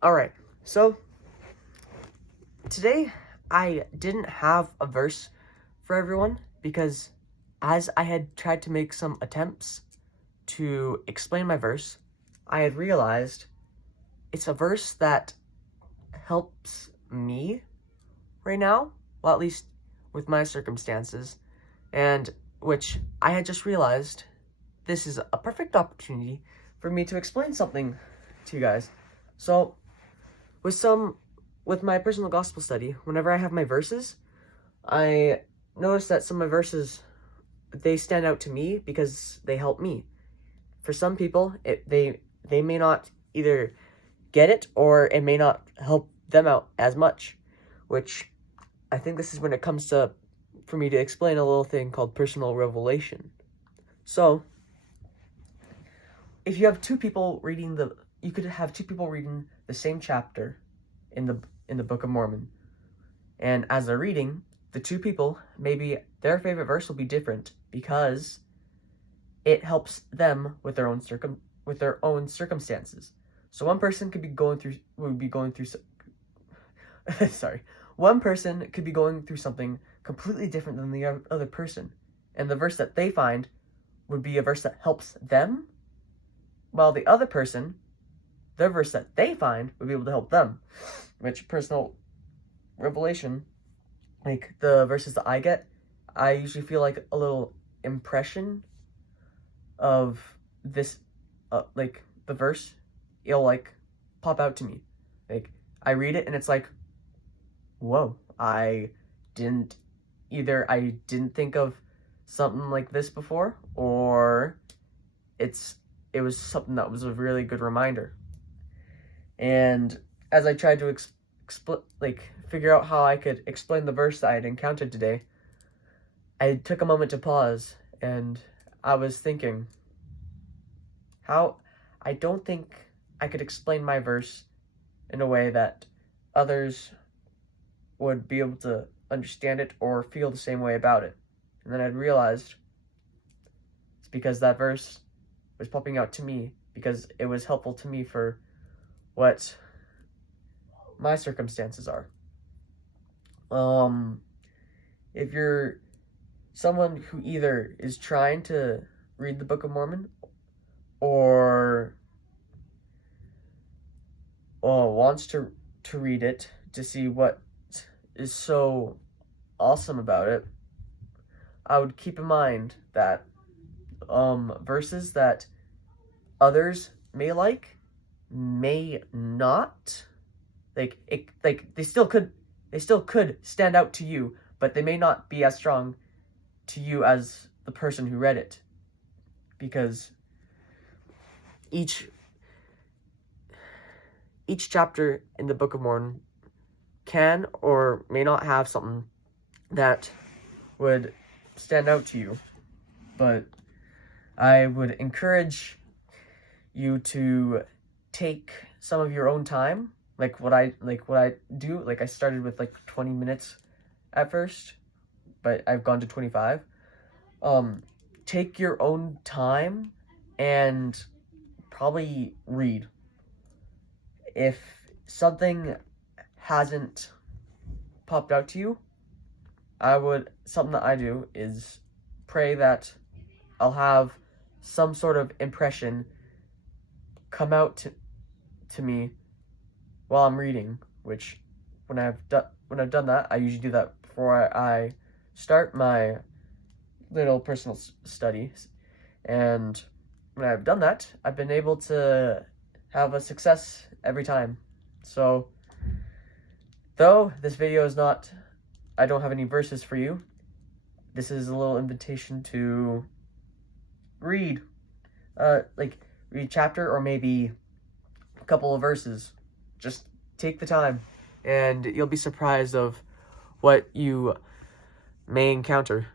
Alright, so today I didn't have a verse for everyone because as I had tried to make some attempts to explain my verse, I had realized it's a verse that helps me right now, well, at least with my circumstances, and which I had just realized this is a perfect opportunity for me to explain something to you guys. So, with my personal gospel study, whenever I have my verses, I notice that some of my verses, they stand out to me because they help me. For some people, they may not either get it or it may not help them out as much, which I think this is when it comes to, for me to explain a little thing called personal revelation. So, if you have two people reading you could have two people reading the same chapter in the Book of Mormon. And as they're reading, the two people, maybe their favorite verse will be different because it helps them with their own circumstances. So one person could be going through one person could be going through something completely different than the other person. And the verse that they find would be a verse that helps them, while the other person, their verse that they find would be able to help them. Which personal revelation, like the verses that I get, I usually feel like a little impression of this, like the verse, it'll like pop out to me. Like I read it and it's like, whoa, I didn't think of something like this before, or it was something that was a really good reminder. And as I tried to figure out how I could explain the verse that I had encountered today, I took a moment to pause and I was thinking how I don't think I could explain my verse in a way that others would be able to understand it or feel the same way about it. And then I realized it's because that verse was popping out to me because it was helpful to me for what my circumstances are. If you're someone who either is trying to read the Book of Mormon or wants to read it to see what is so awesome about it, I would keep in mind that verses that others may like may not, they still could stand out to you, but they may not be as strong to you as the person who read it, because each chapter in the Book of Mormon can or may not have something that would stand out to you. But I would encourage you to take some of your own time, like what I do. Like I started with 20 minutes at first, but I've gone to 25. Take your own time and probably read. If something hasn't popped out to you, something that I do is pray that I'll have some sort of impression come out to me while I'm reading, which when I've done that, I usually do that before I start my little personal study. And when I've done that, I've been able to have a success every time. So, though this video is not, I don't have any verses for you, this is a little invitation to read a chapter or maybe a couple of verses. Just take the time and you'll be surprised of what you may encounter.